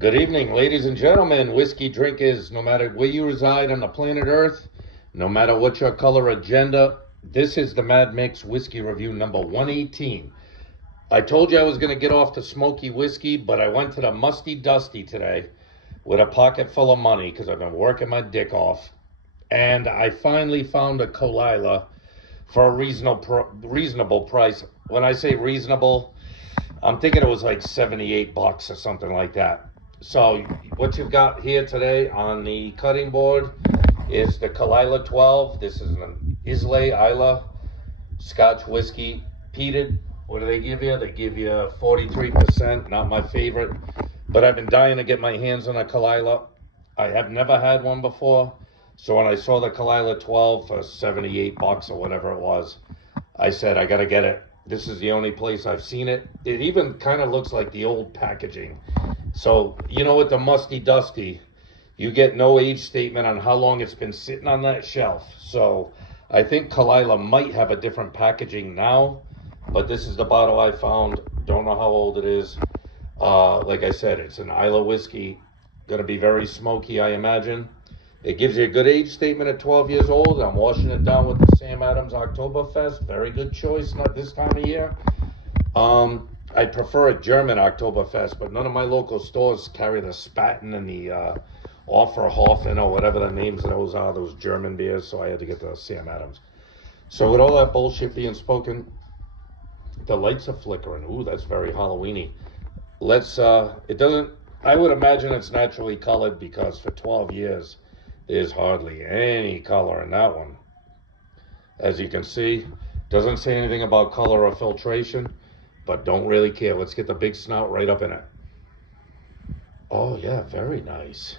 Good evening, ladies and gentlemen, whiskey drinkers, no matter where you reside on the planet Earth, no matter what your color agenda. This is the Mad Mix Whiskey Review number 118. I told you I was going to get off the smoky whiskey, but I went to the Musty Dusty today with a pocket full of money because I've been working my dick off. And I finally found a Caol Ila for a reasonable price. When I say reasonable, I'm thinking it was like $78 or something like that. So what you've got here today on the cutting board is the Caol Ila 12. This is an Islay Scotch whiskey, peated. What do they give you? They give you 43%, not my favorite. But I've been dying to get my hands on a Caol Ila. I have never had one before. So when I saw the Caol Ila 12 for $78 or whatever it was, I said, I got to get it. This is the only place I've seen it. It even kind of looks like the old packaging. So, you know, with the Musty Dusty, you get no age statement on how long it's been sitting on that shelf. So I think Caol Ila might have a different packaging now, but this is the bottle I found. Don't know how old it is. Like I said, it's an Islay whiskey. Going to be very smoky, I imagine. It gives you a good age statement at 12 years old. I'm washing it down with the Sam Adams Oktoberfest. Very good choice, not this time of year. I prefer a German Oktoberfest, but none of my local stores carry the Spaten and the Offerhofen or whatever the names of those are, those German beers, so I had to get the Sam Adams. So with all that bullshit being spoken, the lights are flickering. Ooh, that's very Halloween-y. I would imagine it's naturally colored because for 12 years, there's hardly any color in that one. As you can see, doesn't say anything about color or filtration, but don't really care. Let's get the big snout right up in it. Oh yeah, very nice.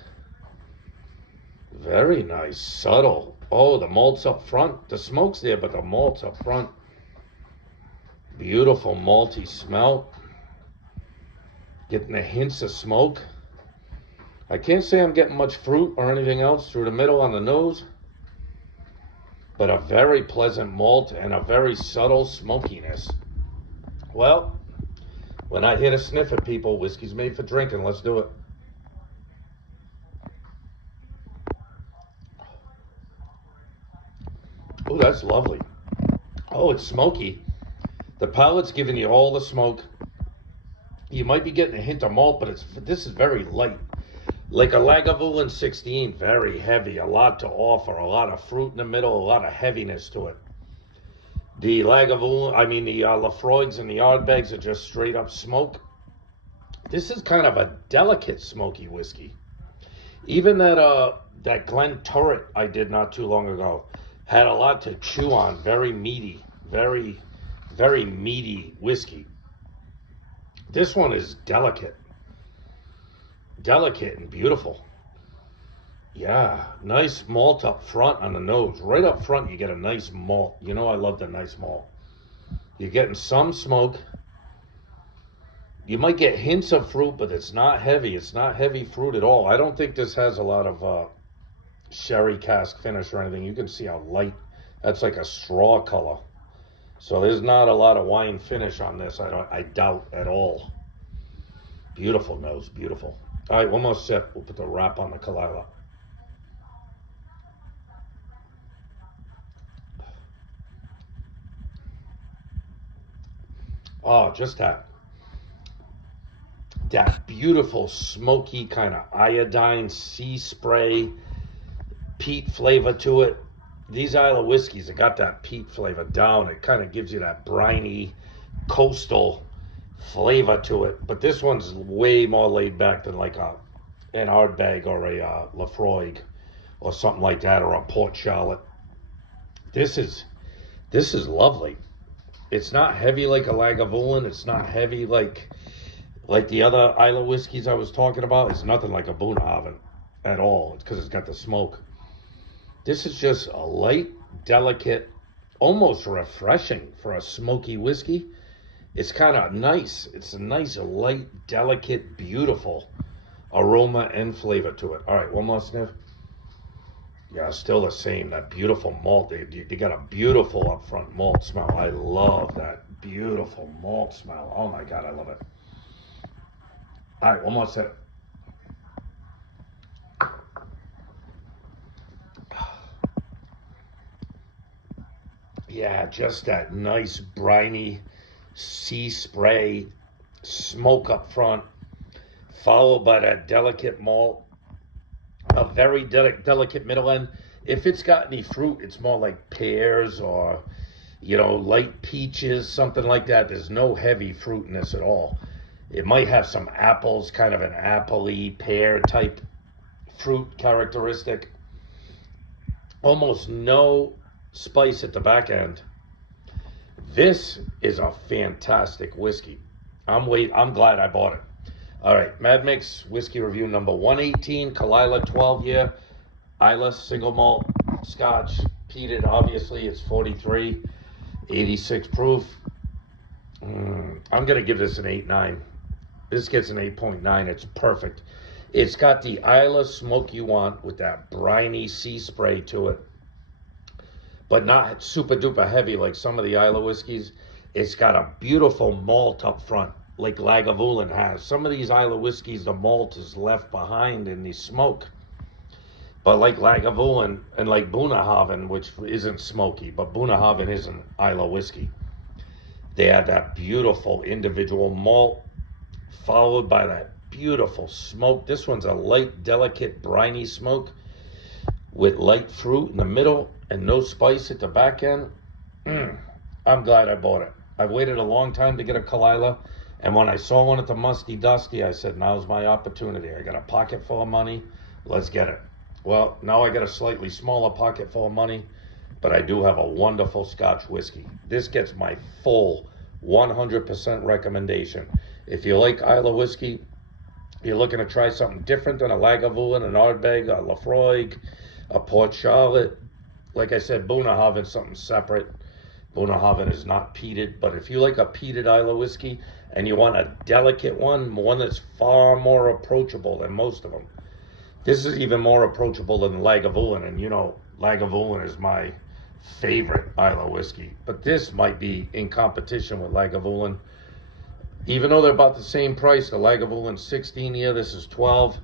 Very nice, subtle. Oh, the malt's up front. The smoke's there, but the malt's up front. Beautiful malty smell. Getting the hints of smoke. I can't say I'm getting much fruit or anything else through the middle on the nose, but a very pleasant malt and a very subtle smokiness. Well, we're not here to sniff it, people. Whiskey's made for drinking. Let's do it. Oh, that's lovely. Oh, it's smoky. The palate's giving you all the smoke. You might be getting a hint of malt, but this is very light. Like a Lagavulin 16, very heavy, a lot to offer, a lot of fruit in the middle, a lot of heaviness to it. The Lagavulin, the Lafroigs and the Ardbegs are just straight up smoke. This is kind of a delicate smoky whiskey. Even that Glen Turret I did not too long ago had a lot to chew on, very meaty, very, very meaty whiskey. This one is delicate and beautiful. Yeah, nice malt up front on the nose. Right up front, you get a nice malt. You know I love the nice malt. You're getting some smoke. You might get hints of fruit, but it's not heavy. It's not heavy fruit at all. I don't think this has a lot of sherry cask finish or anything. You can see how light. That's like a straw color. So there's not a lot of wine finish on this. I doubt at all. Beautiful nose, beautiful. All right, one more sip. We'll put the wrap on the Caol Ila. Oh, just that beautiful smoky kind of iodine sea spray peat flavor to it. These Islay whiskeys have got that peat flavor down. It kind of gives you that briny coastal flavor to it, but this one's way more laid back than like an Ardbeg or a Lafroig or something like that, or a Port Charlotte. This is lovely. It's not heavy like a Lagavulin. It's not heavy like the other Islay whiskeys I was talking about. It's nothing like a Boonhaven at all. It's because it's got the smoke. This is just a light, delicate, almost refreshing for a smoky whiskey. It's kind of nice. It's a nice, light, delicate, beautiful aroma and flavor to it. All right, one more sniff. Yeah, still the same. That beautiful malt. They got a beautiful upfront malt smell. I love that beautiful malt smell. Oh my God, I love it. All right, one more sip. Yeah, just that nice briny sea spray smoke up front, followed by that delicate malt, a very delicate middle end. If it's got any fruit, it's more like pears or, you know, light peaches, something like that. There's no heavy fruit in this at all. It might have some apples, kind of an apple-y pear type fruit characteristic. Almost no spice at the back end. This is a fantastic whiskey. I'm glad I bought it. All right, Mad Mix whiskey review number 118, Caol Ila 12 year, Isla single malt Scotch, peated. Obviously it's 43, 86 proof. I'm gonna give this an 8.9. This gets an 8.9. It's perfect. It's got the Isla smoke you want with that briny sea spray to it, but not super duper heavy like some of the Isla whiskeys. It's got a beautiful malt up front, like Lagavulin has. Some of these Isla whiskeys, the malt is left behind in the smoke. But like Lagavulin and like Bunnahabhain, which isn't smoky, but Bunnahabhain is an Isla whiskey. They have that beautiful individual malt, followed by that beautiful smoke. This one's a light, delicate, briny smoke with light fruit in the middle and no spice at the back end. I'm glad I bought it. I've waited a long time to get a Caol Ila, and when I saw one at the Musty Dusty, I said, now's my opportunity. I got a pocket full of money. Let's get it. Well, now I got a slightly smaller pocket full of money, but I do have a wonderful Scotch whiskey. This gets my full 100% recommendation. If you like Isla whiskey, you're looking to try something different than a Lagavulin, an Ardbeg, a Laphroaig, a Port Charlotte. Like I said, Bunnahabhain is something separate. Bunnahabhain is not peated, but if you like a peated Isla whiskey and you want a delicate one that's far more approachable than most of them, this is even more approachable than Lagavulin, and you know Lagavulin is my favorite Isla whiskey, but this might be in competition with Lagavulin. Even though they're about the same price, the Lagavulin's 16 year, this is 12.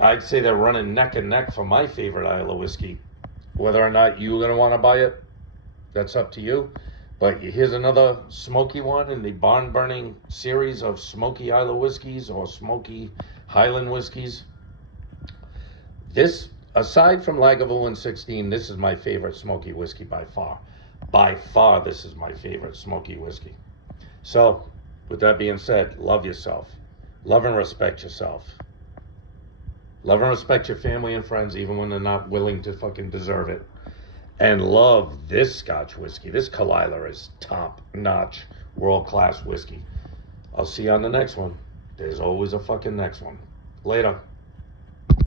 I'd say they're running neck and neck for my favorite Isla whiskey. Whether or not you're going to want to buy it, that's up to you. But here's another smoky one in the barn burning series of smoky Isla whiskeys or smoky Highland whiskeys. This, aside from Lagavulin 16, this is my favorite smoky whiskey by far. By far, this is my favorite smoky whiskey. So, with that being said, love yourself. Love and respect yourself. Love and respect your family and friends, even when they're not willing to fucking deserve it. And love this Scotch whiskey. This Caol Ila is top-notch, world-class whiskey. I'll see you on the next one. There's always a fucking next one. Later.